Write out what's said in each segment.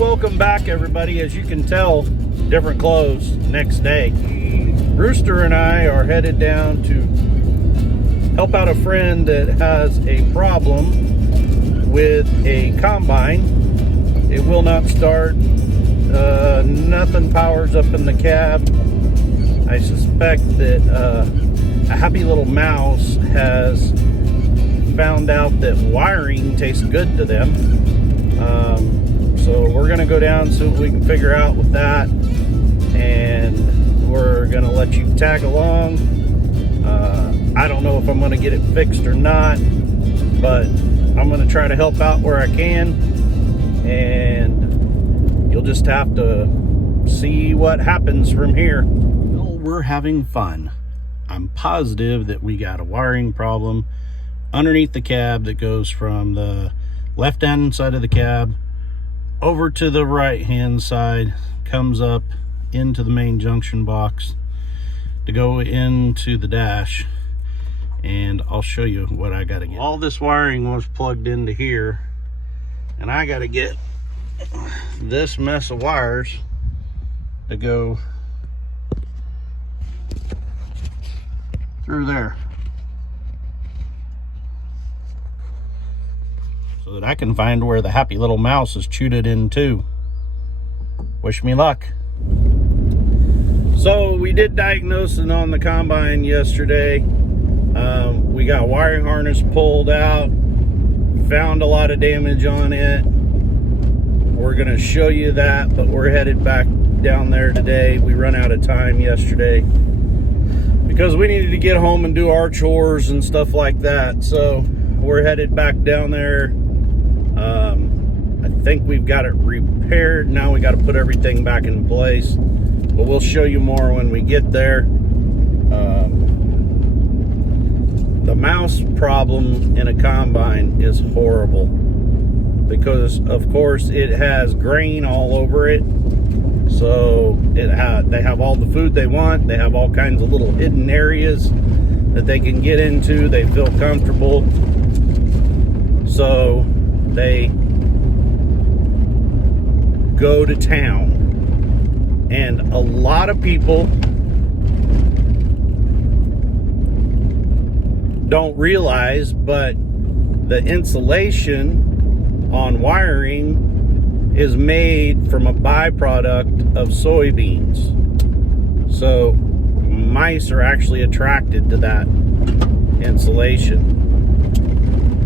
welcome back everybody. As you can tell, different clothes next day. Rooster and I are headed down to help out a friend that has a problem with a combine. It will not start, nothing powers up in the cab. I suspect that a happy little mouse has found out that wiring tastes good to them. So we're gonna go down, see what we can figure out with that, and we're gonna let you tag along. I don't know if I'm gonna get it fixed or not, but I'm gonna try to help out where I can, and you'll just have to see what happens from here. Well, we're having fun. I'm positive that we got a wiring problem underneath the cab that goes from the left hand side of the cab over to the right hand side, comes up into the main junction box to go into the dash, and I'll show you what I gotta get. All this wiring was plugged into here, and I gotta get this mess of wires to go through there so that I can find where the happy little mouse is chewed it in too. Wish me luck. So we did diagnose it on the combine yesterday. We got wiring harness pulled out, found a lot of damage on it. We're gonna show you that, but we're headed back down there today. We run out of time yesterday because we needed to get home and do our chores and stuff like that. So we're headed back down there. I think we've got it repaired. Now we got to put everything back in place, but we'll show you more when we get there. The mouse problem in a combine is horrible because, of course, it has grain all over it. So they have all the food they want. They have all kinds of little hidden areas that they can get into. They feel comfortable. So they go to town. And a lot of people don't realize, but the insulation on wiring is made from a byproduct of soybeans. So mice are actually attracted to that insulation.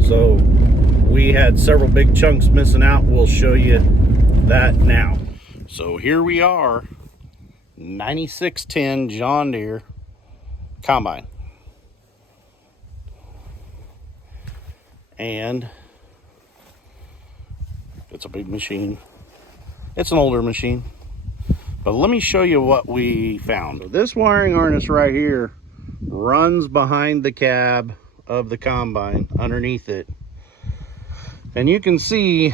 So we had several big chunks missing out. We'll show you that now. So here we are, 9610 John Deere Combine. And it's a big machine. It's an older machine. But let me show you what we found. So this wiring harness right here runs behind the cab of the combine, underneath it. And you can see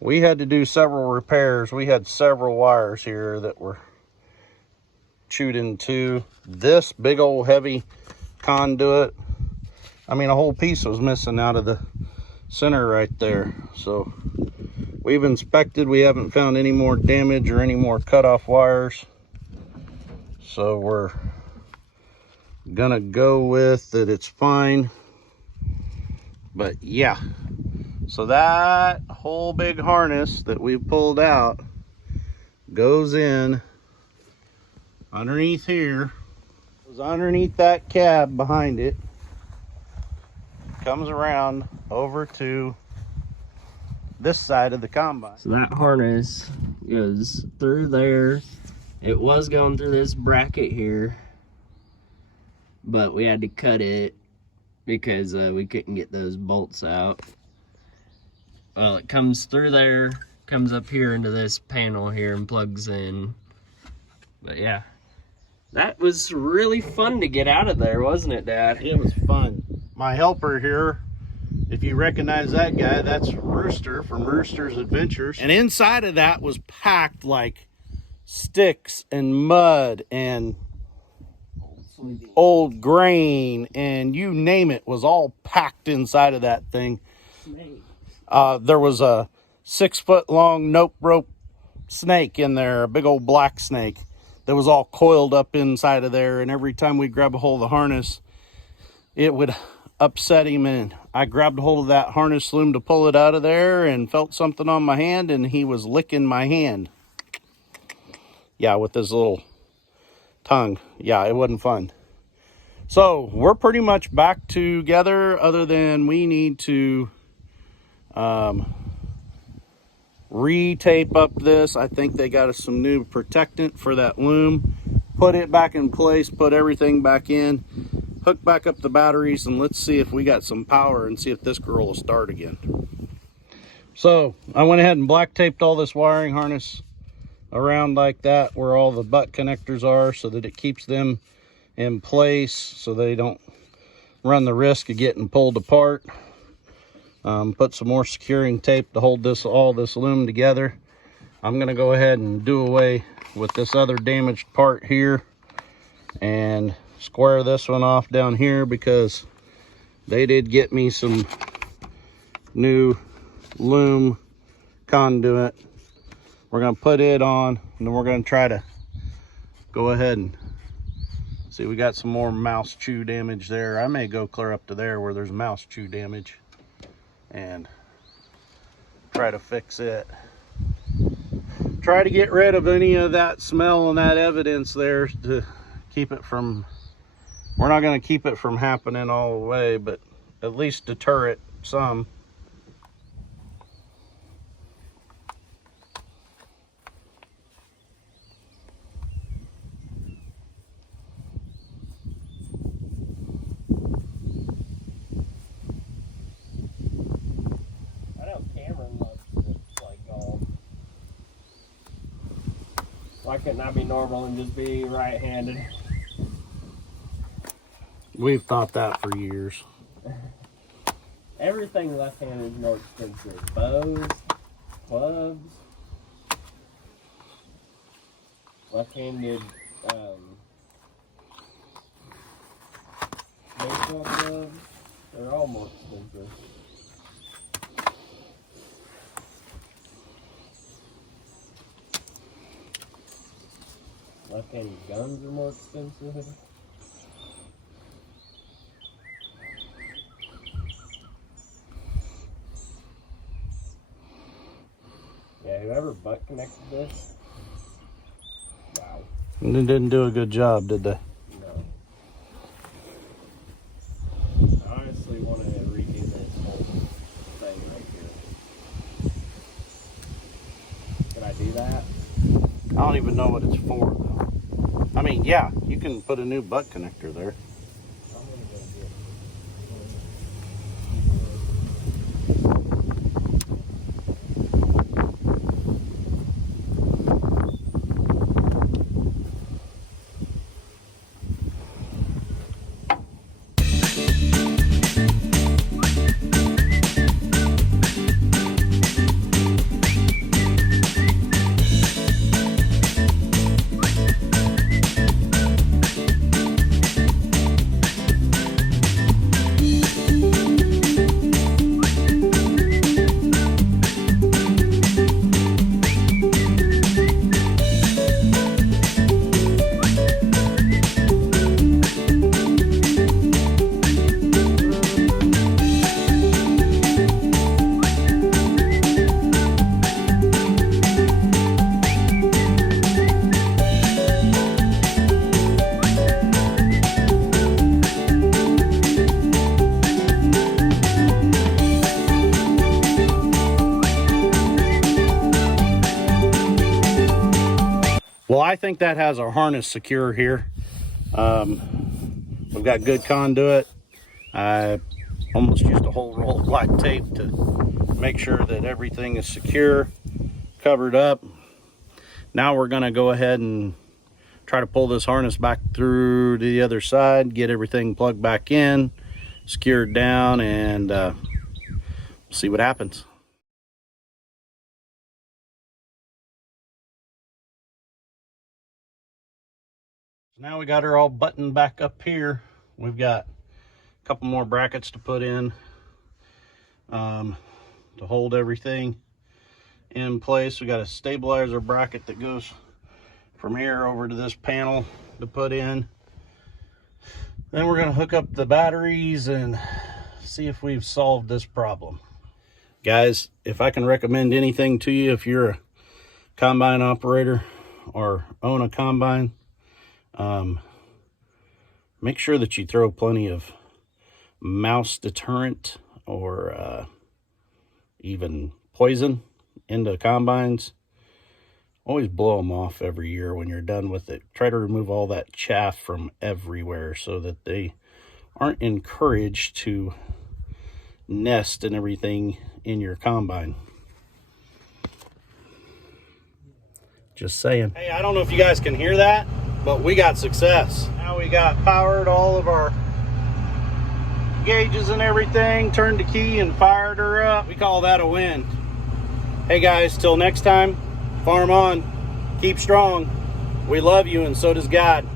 we had to do several repairs. We had several wires here that were chewed into. This big old heavy conduit, I mean, a whole piece was missing out of the center right there. So we've inspected. We haven't found any more damage or any more cut off wires. So we're gonna go with that it's fine. But yeah, so that whole big harness that we pulled out goes in underneath here, goes underneath that cab behind it, comes around over to this side of the combine. So that harness goes through there. It was going through this bracket here, but we had to cut it because we couldn't get those bolts out. Well, it comes through there, comes up here into this panel here and plugs in. But yeah, that was really fun to get out of there, wasn't it, Dad? It was fun. My helper here, if you recognize that guy, that's Rooster from Rooster's Adventures. And inside of that was packed like sticks and mud and old grain, and you name it was all packed inside of that thing. There was a 6-foot long nope rope snake in there, a big old black snake that was all coiled up inside of there. And every time we grab a hold of the harness, it would upset him. And I grabbed a hold of that harness loom to pull it out of there and felt something on my hand, and he was licking my hand. Yeah, with his little tongue. Yeah, it wasn't fun. So we're pretty much back together, other than we need to re-tape up this. I think they got us some new protectant for that loom. Put it back in place, put everything back in, hook back up the batteries, and let's see if we got some power and see if this girl will start again. So I went ahead and black taped all this wiring harness around like that where all the butt connectors are, so that it keeps them in place so they don't run the risk of getting pulled apart. Put some more securing tape to hold all this loom together. I'm gonna go ahead and do away with this other damaged part here and square this one off down here, because they did get me some new loom conduit. We're gonna put it on, and then we're gonna try to go ahead and see. We got some more mouse chew damage there. I may go clear up to there where there's mouse chew damage and try to fix it. Try to get rid of any of that smell and that evidence there to keep it from, we're not going to keep it from happening all the way, but at least deter it some. Why couldn't I be normal and just be right-handed? We've thought that for years. Everything left-handed is more expensive. Bows, clubs, left-handed baseball gloves. They're all more expensive. Left-handed guns are more expensive. Yeah, whoever butt connected this, wow. And they didn't do a good job, did they? No. I honestly want to redo this whole thing right here. Could I do that? I don't even know what it's for, though. I mean, yeah, you can put a new butt connector there. I'm gonna go get Well, I think that has our harness secure here. We've got good conduit. I almost used a whole roll of black tape to make sure that everything is secure, covered up. Now we're gonna go ahead and try to pull this harness back through to the other side, get everything plugged back in, secured down, and see what happens. Now we got her all buttoned back up here. We've got a couple more brackets to put in to hold everything. in place. We got a stabilizer bracket that goes from here over to this panel to put in. Then we're gonna hook up the batteries and see if we've solved this problem. Guys, if I can recommend anything to you, if you're a combine operator or own a combine, make sure that you throw plenty of mouse deterrent or even poison into combines. Always blow them off every year when you're done with it. Try to remove all that chaff from everywhere so that they aren't encouraged to nest and everything in your combine. Just saying. Hey, I don't know if you guys can hear that, but we got success. Now we got powered all of our gauges and everything, turned the key and fired her up. We call that a win. Hey guys, till next time, farm on, keep strong. We love you, and so does God.